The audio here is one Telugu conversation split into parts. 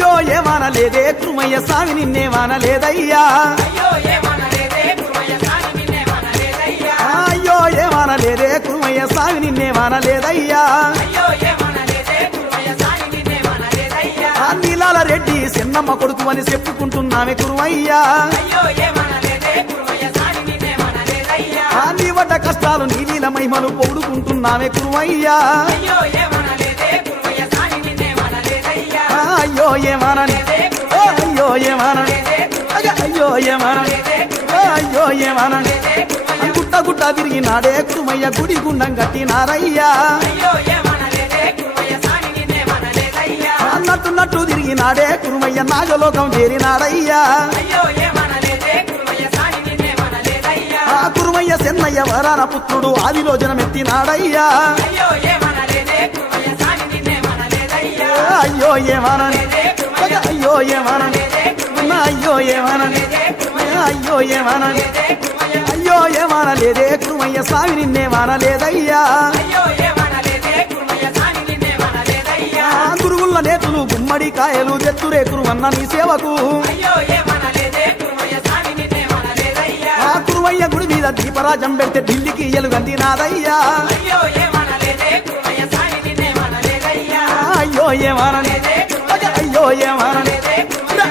అయ్యో ఏమనలేదే కురుమయ్య స్వామి నిన్నేమనలేదయ్యా అయ్యో ఏమనలేదే కురుమయ్య స్వామి నిన్నేమనలేదయ్యా నీలాల రెడ్డి చిన్నమ్మ కొడుకు అని చెప్పుకుంటున్నామే కురుమయ్యా నీ వడ్డ కష్టాలు నీ నీల మహిమలు పొగుడుకుంటున్నామే కురుమయ్యా అయ్యో ఏమనని అయ్యో ఏమనని అయ్యో ఏమనని అయ్యో ఏమనని గుట్ట గుట్ట తిరిగినాడే కురుమయ్య గుడి గుండం కట్టినారయ్యా నట్టు నట్టు తిరిగినాడే కురుమయ్య నాగలోకం చేరినాడయ్యా కురుమయ్య చెన్నయ్య వరాన పుత్రుడు ఆదిలో జనమెత్తినాడయ్యా అయ్యో ఏమనని అయ్యో ఏమనని అయ్యో ఏమనని అయ్యో ఏమనని అయ్యో ఏమనలేదే కురుమయ్య స్వామి నిన్నేమనలేదయ్యా గురుగుల నేతులు గుమ్మడి కాయలు తెత్తురే కురువన్న నీ సేవకు కురువయ్య గుడి మీద దీపరాజం పెడితే ఢిల్లీకి ఎలుగందినాదయ్యా అయ్యో ఏమనని అయ్యో ఏమనని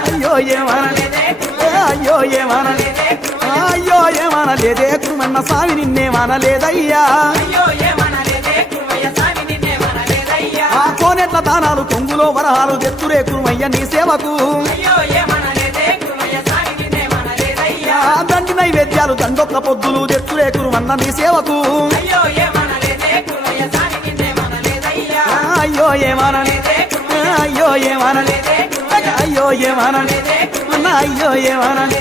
అయ్యో ఏమనని అయ్యో ఏమనని అయ్యో ఏమనలేదే కురుమన్న స్వామి నిన్నేమనలేదయ్యా కోనెట్ల దానాలు కొంగులో వరహాలు తెత్తురే కురుమయ్య నీ సేవకు దండి నైవేద్యాలు దండొక్క పొద్దులు తెత్తురే కురుమన్న నీ సేవకు అయ్యో ఏమనని అయ్యో ఏమనని అయ్యో ఏమనని అయ్యో ఏమనని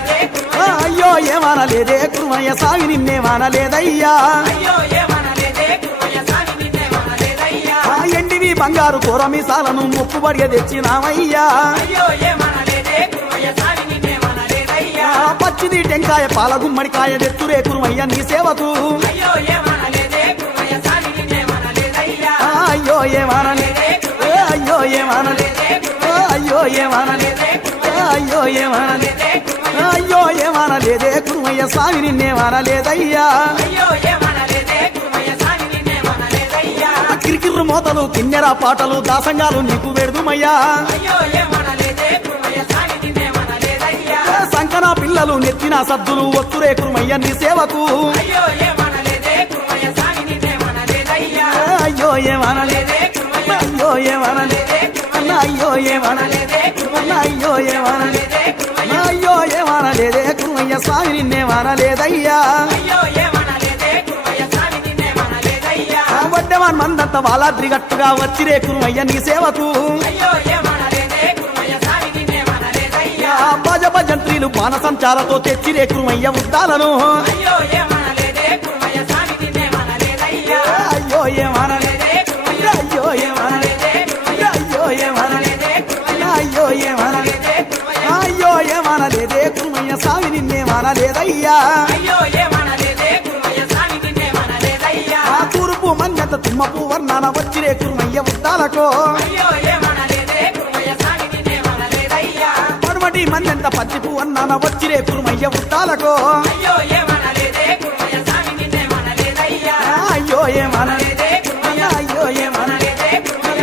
అయ్యో ఏమనలేదే కురుమయ్య స్వామి నిన్నేమనలేదయ్యా ఎండివి బంగారు కూరమీసాలను మొక్కుబడిగా తెచ్చినామయ్యా పచ్చిది టెంకాయ పాల గుమ్మడికాయ తెత్తురే కురుమయ్య నీ సేవకు అయ్యో ఏమనని అయ్యో ఏమనని అయ్యో ఏమనని అయ్యో ఏమనని అయ్యో ఏమనలేదే కురుమయ్య స్వామి నిన్నేమనలేదయ్యా కిరికిర్రు మోతలు కిన్నెర పాటలు దాసంగాలు నీకు వెడుదుమయ్యా సంకన పిల్లలు నెత్తిన సద్దులు ఒత్తురే కురుమయ్య నీ సేవకు అయ్యో ఏమనని అయ్యో ఏమనని అయ్యో ఏమనని అయ్యో ఏమనని అయ్యో ఏమనలేదే కురుమయ్య స్వామి నిన్నేమనలేదయ్యా వడ్డెవాన్ మందంత వాలాద్రి గట్టుగా వచ్చిరే కురుమయ్య నీ సేవకు భజ భజంత్రీలు బాణసంచాలతో తెచ్చిరే కురుమయ్య ఉద్దాలను అయ్యో ఏమనని అయ్యో ఏమనని అయ్యో ఏమనని అయ్యో ఏమనని అయ్యో ఏమనలేదే కురుమయ్య స్వామి నిన్నేమనలేదయ్యా తూర్పు మన్యత తుమ్మపు వర్ణన వచ్చిరే కురుమయ్య ఉద్దాలకు పడమటి మన్యంత పచ్చిపు వర్ణన వచ్చిరే కురుమయ్య ఉద్దాలకు అయ్యో ఏమనని అయ్యో ఏమనని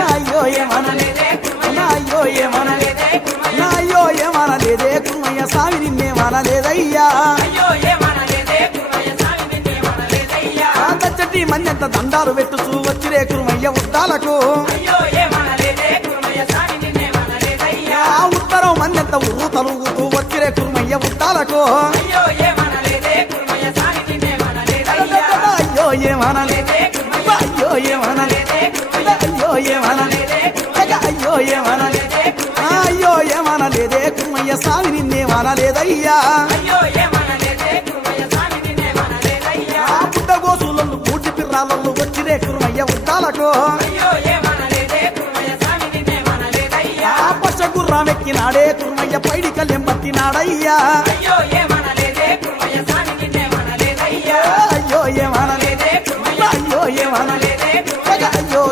అయ్యో ఏమనని అయ్యో ఏమనని అయ్యో ఏమనలేదే కురుమయ్య స్వామి నిన్నేమనలేదయ్యా చట్టి మన్యంత దండాలు వెట్టుచూ వచ్చిరే కురుమయ్య ఉద్దాలకు ఉత్తరం మన్యంత ఊరు తలుగుతూ వచ్చిరే కురుమయ్య ఉద్దాలకు అయ్యో ఏమనని అయ్యో ఏమనని అయ్యో ఏమనని అయ్యో ఏమనని అయ్యో ఏమనలేదే కురుమయ్య స్వామి నిన్నేమనలేదయ్యా పుట్టగోసులను పూటి పిర్రాలను వచ్చిరే కురుమయ్య ఉద్దాలకు పచ్చ గుర్రామెక్కినాడే కురుమయ్య పైడి కళ్యం పట్టినాడయ్యా అయ్యో ఏమనని అయ్యో ఏమనని అయ్యో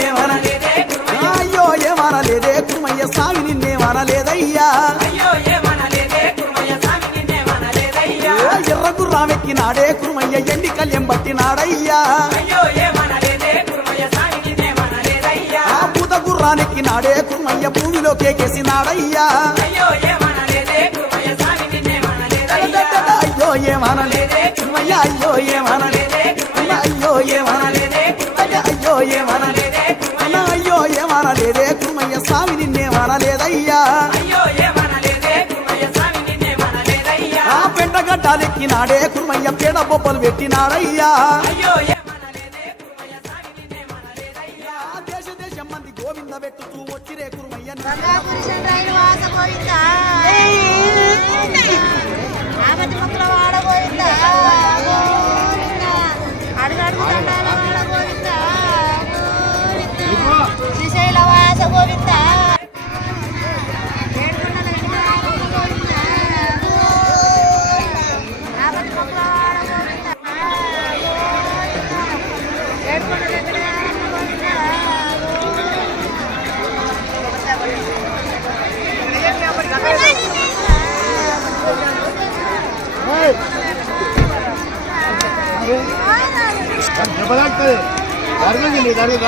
ఏమనని అయ్యో ఏమనలేదే గుర్రామెక్కినాడే కురుమయ్య ఎండి కళ్యం పట్టినాడయ్యా ఆ పూత గుర్రానెక్కినాడే కురుమయ్య భూమిలో కేకేసినాడయ్యా అయ్యో ఏమనలేదే కురుమయ్య అయ్యో ఏమనలేదే అయ్యో ఏమనలేదే అయ్యో ఏమనలేదే అయ్యో ఏమనలేదే కురుమయ్య స్వామి నిన్నేమనలేదయ్యా ఆ పెండగడ్డాలెక్కినాడే కురుమయ్య పేడ బొబ్బలు పెట్టినాడయ్యా దేశ దేశం మంది గోవింద పెట్టుతూ వచ్చిరే కురుమయ్య శ్రీశైలవాస గోవింద దెబ్బలాడుతుంది ధర్మగిలి ధర్మ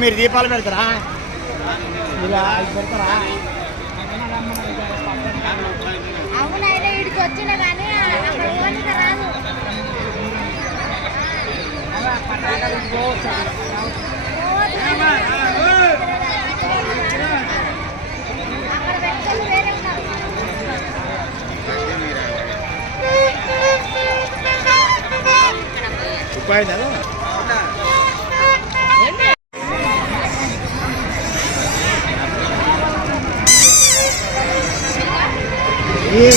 మీరు దీపాలు పెడతారా మీరు పెడతారా అవునైనా ఇడికి వచ్చిన కానీ అక్కడ ఊరికి రాదు అక్కడ వ్యక్తులు వేరే ఉన్నారు ఉపాయం కదా ఏ